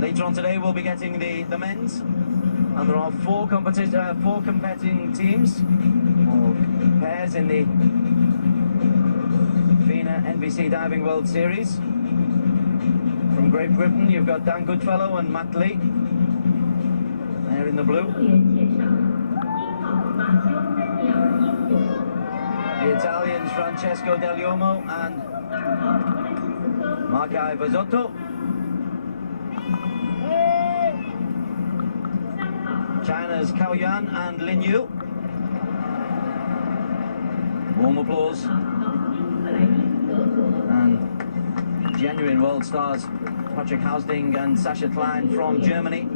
Later on today, we'll be getting the men's, and there are four competing teams, or pairs in the FINA NBC Diving World Series. From Great Britain, you've got Goodfellow and Matty. They're in the blue. The Italians Francesco Dell'Uomo and Matty. China's Cao Yan and Lin Yu. Warm applause. And genuine world stars Patrick Hausding and Sascha Klein from Germany.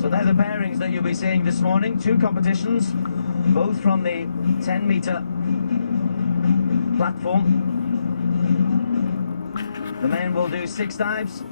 So they're the pairings that you'll be seeing this morning. Two competitions, both from the 10-meter platform. The men will do 6 dives.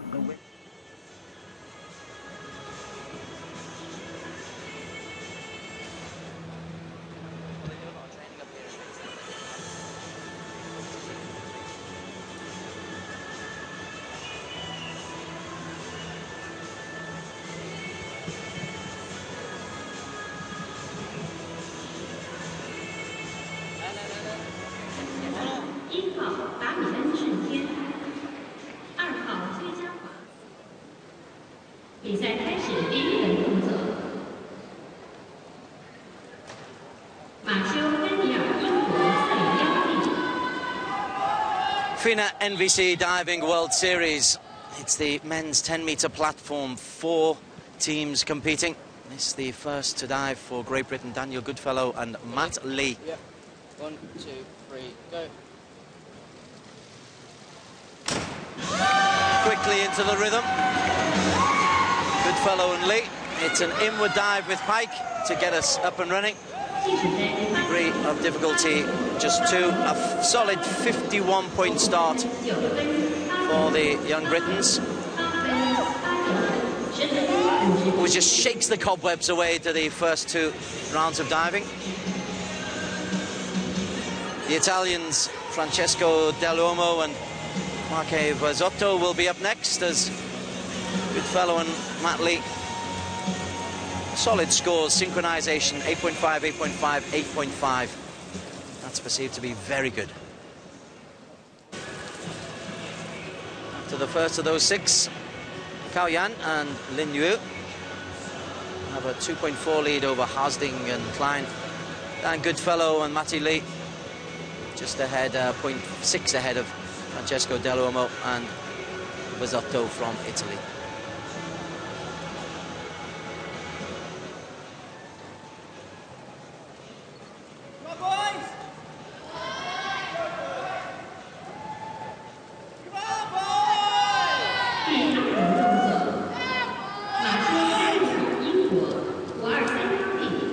FINA NBC Diving World Series. It's the men's 10-meter platform, 4 teams competing. This is the first to dive for Great Britain, Daniel Goodfellow and Matt Lee. Yep. 1, 2, 3, go. Quickly into the rhythm. Goodfellow and Lee. It's an inward dive with pike to get us up and running. Degree of difficulty, just 2. A solid 51-point start for the young Britons, who just shakes the cobwebs away to the first 2 rounds of diving. The Italians, Francesco Dell'Uomo and Matty will be up next, as Goodfellow and Matt Lee. Solid scores, synchronization, 8.5, 8.5, 8.5. That's perceived to be very good. After the first of those 6, Cao Yan and Lin Yu have a 2.4 lead over Hausding and Klein. And Goodfellow and Matty Lee just ahead, 0.6 ahead of Francesco Dell'Uomo and Beijing from Italy.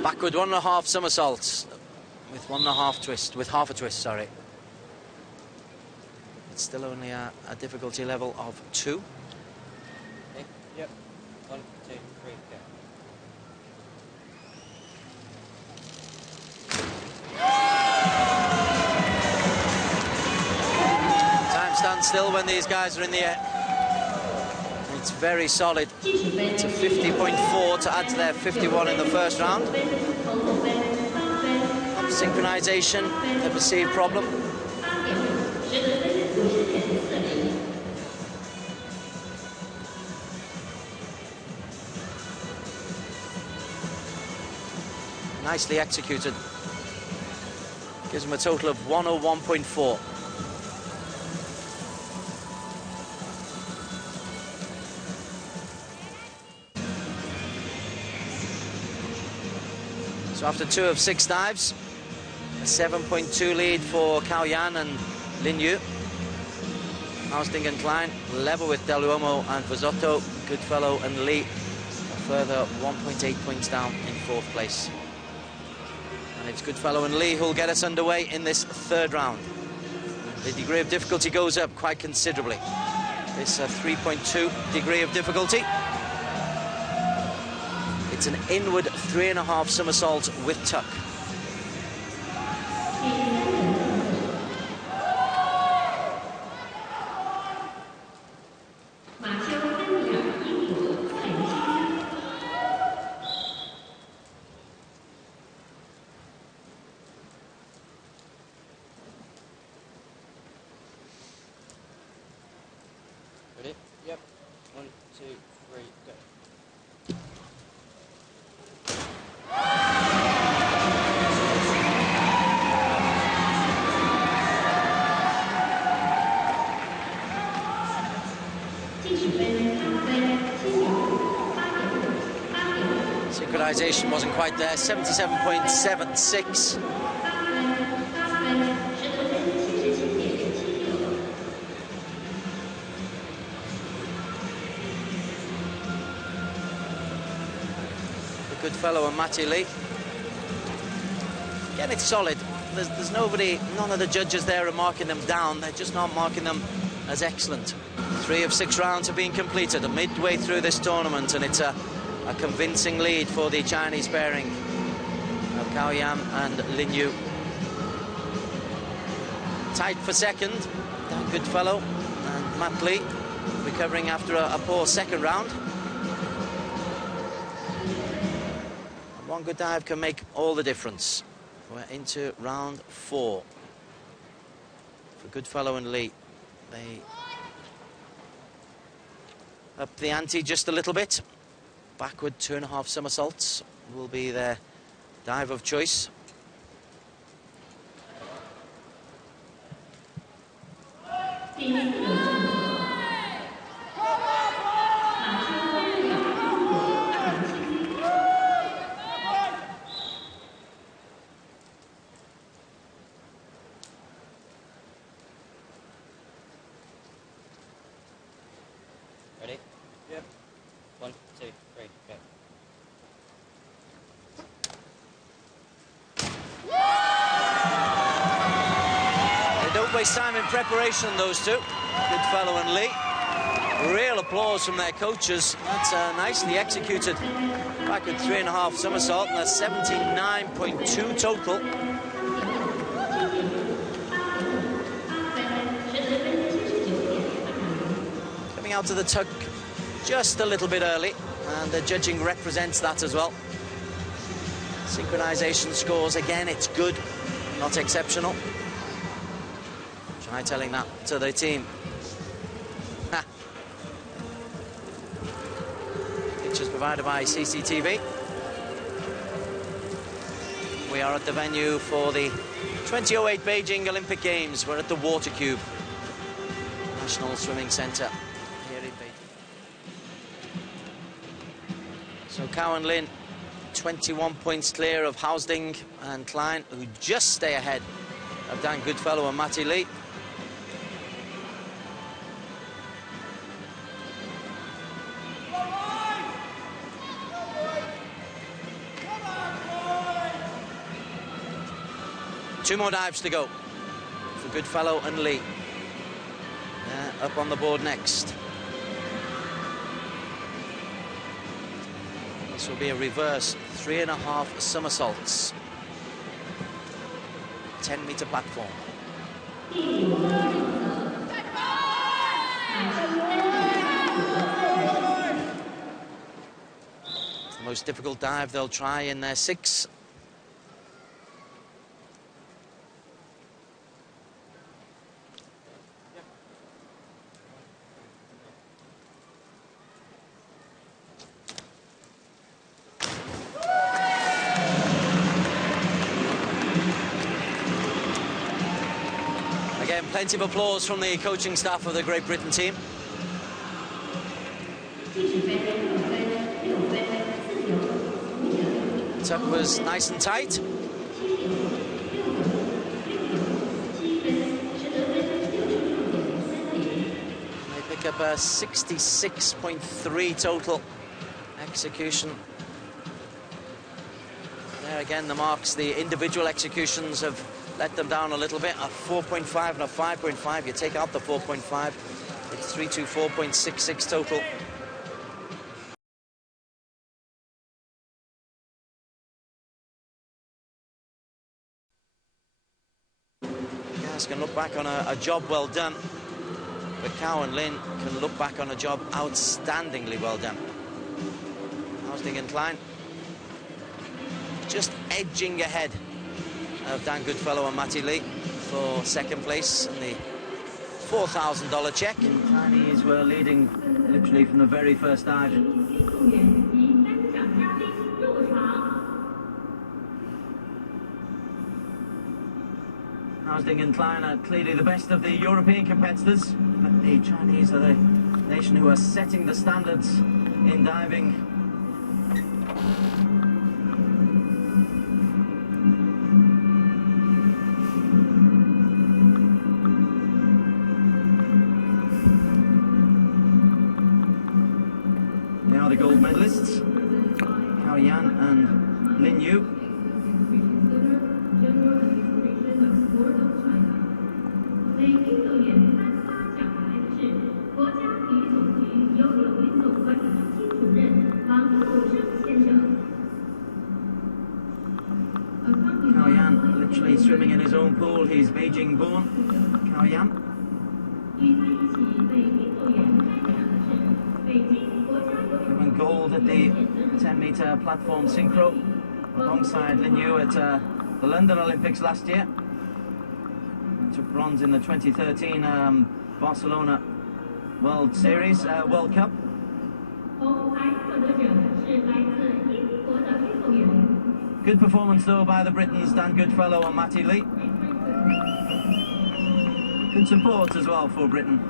Backward 1.5 somersaults with 1.5 twist, with half a twist, sorry. It's still only a difficulty level of 2. Okay. Yep. 1, 2, 3, go. Time stands still when these guys are in the air. It's very solid. It's a 50.4 to add to their 51 in the first round. Synchronization, a perceived problem. Nicely executed. Gives them a total of 101.4. So after 2 of 6 dives, a 7.2 lead for Cao Yan and Lin Yu. Hausding and Klein level with Dell'Uomo and Beijing, Goodfellow and Lee a further 1.8 points down in 4th place. And it's Goodfellow and Lee who'll get us underway in this 3rd round. The degree of difficulty goes up quite considerably. It's a 3.2 degree of difficulty. It's an inward 3.5 somersault with tuck. Yep. 1, 2, 3, go. Synchronization wasn't quite there. 77.76. Goodfellow and Matty. Again, it's solid. There's nobody, none of the judges there are marking them down. They're just not marking them as excellent. 3 of 6 rounds have been completed midway through this tournament, and it's a convincing lead for the Chinese pairing of Cao Yan and Lin Yu. Tied for second, Goodfellow and Matt Lee, recovering after a poor second round. One good dive can make all the difference. We're into round 4 for Goodfellow and Lee. They up the ante just a little bit. Backward 2.5 somersaults will be their dive of choice. Ready? Yep. 1, 2, 3, go. They don't waste time in preparation, those two, Goodfellow and Lee. Real applause from their coaches. That's nicely executed. Backward 3.5 somersault, and that's 79.2 total. Coming out of the tuck just a little bit early, and the judging represents that as well. Synchronization scores, again, it's good, not exceptional. Try telling that to the team. Ha. Pictures provided by CCTV. We are at the venue for the 2008 Beijing Olympic Games. We're at the Water Cube, National Swimming Centre here in Beijing. So Cao and Lin, 21 points clear of Hausding and Klein, who just stay ahead of Dan Goodfellow and Matty Lee. Two more dives to go for Goodfellow and Lee. Up on the board next. This will be a reverse 3.5 somersaults. 10-meter platform. It's the most difficult dive they'll try in their 6. Again, plenty of applause from the coaching staff of the Great Britain team. Tuck was nice and tight. They pick up a 66.3 total execution. There again, the marks, the individual executions have let them down a little bit. A 4.5 and a 5.5. You take out the 4.5, it's 324.66 total. Guys can look back on a job well done, but Cao and Lin can look back on a job outstandingly well done. Hausding and Klein just edging ahead of Dan Goodfellow and Matty Lee for second place in the $4,000 check. Chinese were leading literally from the very first dive. Hausding and Klein are clearly the best of the European competitors, but the Chinese are the nation who are setting the standards in diving. They are the gold medalists, Cao Yan and Lin Yu. Cao Yan literally swimming in his own pool. He's Beijing born, Cao Yan. Won gold at the 10-meter platform synchro alongside Lin Yu at the London Olympics last year. Took bronze in the 2013 Barcelona World Series, World Cup. Good performance though by the Britons, Dan Goodfellow and Matty Lee. Good support as well for Britain.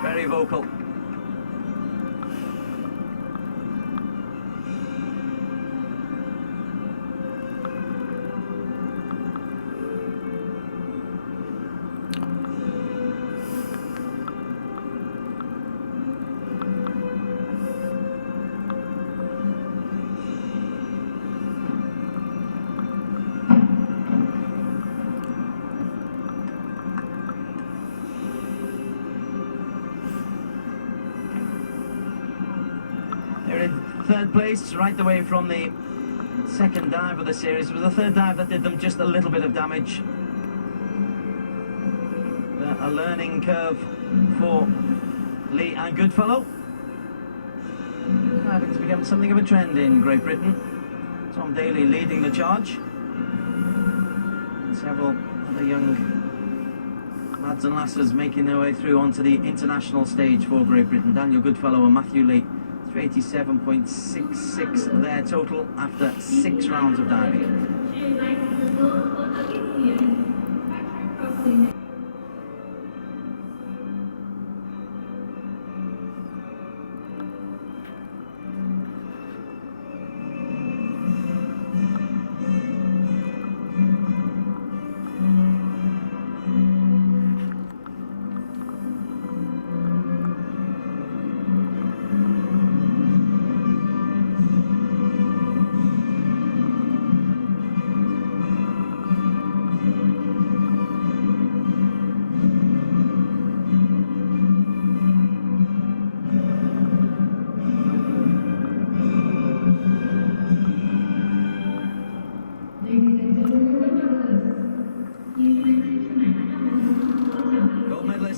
Very vocal. They're in third place, right away from the second dive of the series. It was the third dive that did them just a little bit of damage. A learning curve for Lee and Goodfellow. Diving's become something of a trend in Great Britain. Tom Daly leading the charge. And several other young lads and lasses making their way through onto the international stage for Great Britain. Daniel Goodfellow and Matthew Lee. 87.66 their total after 6 rounds of diving.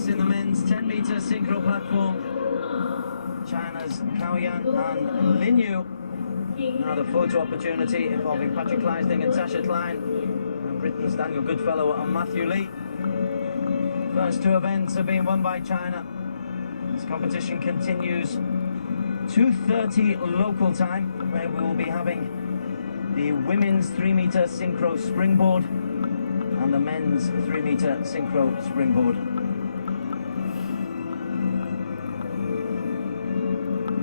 In the men's 10-meter synchro platform, China's Cao Yan and Lin Yu. Now the photo opportunity involving Patrick Clydesdale and Tasha Klein, and Britain's Daniel Goodfellow and Matthew Lee. First 2 events have been won by China. This competition continues 2:30 local time, where we will be having the women's 3-meter synchro springboard and the men's 3-meter synchro springboard.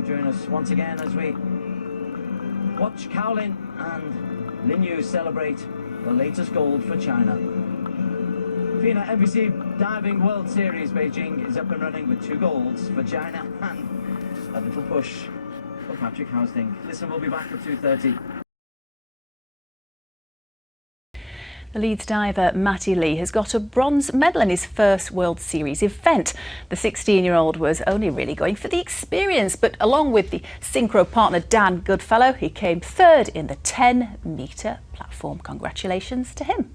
Join us once again as we watch Cao Lin and Lin Yu celebrate the latest gold for China. FINA MVC Diving World Series Beijing is up and running with 2 golds for China and a little push for Patrick Hausding. Listen, we'll be back at 2:30. The Leeds diver Matty Lee has got a bronze medal in his first World Series event. The 16-year-old was only really going for the experience, but along with the synchro partner Dan Goodfellow, he came third in the 10-meter platform. Congratulations to him.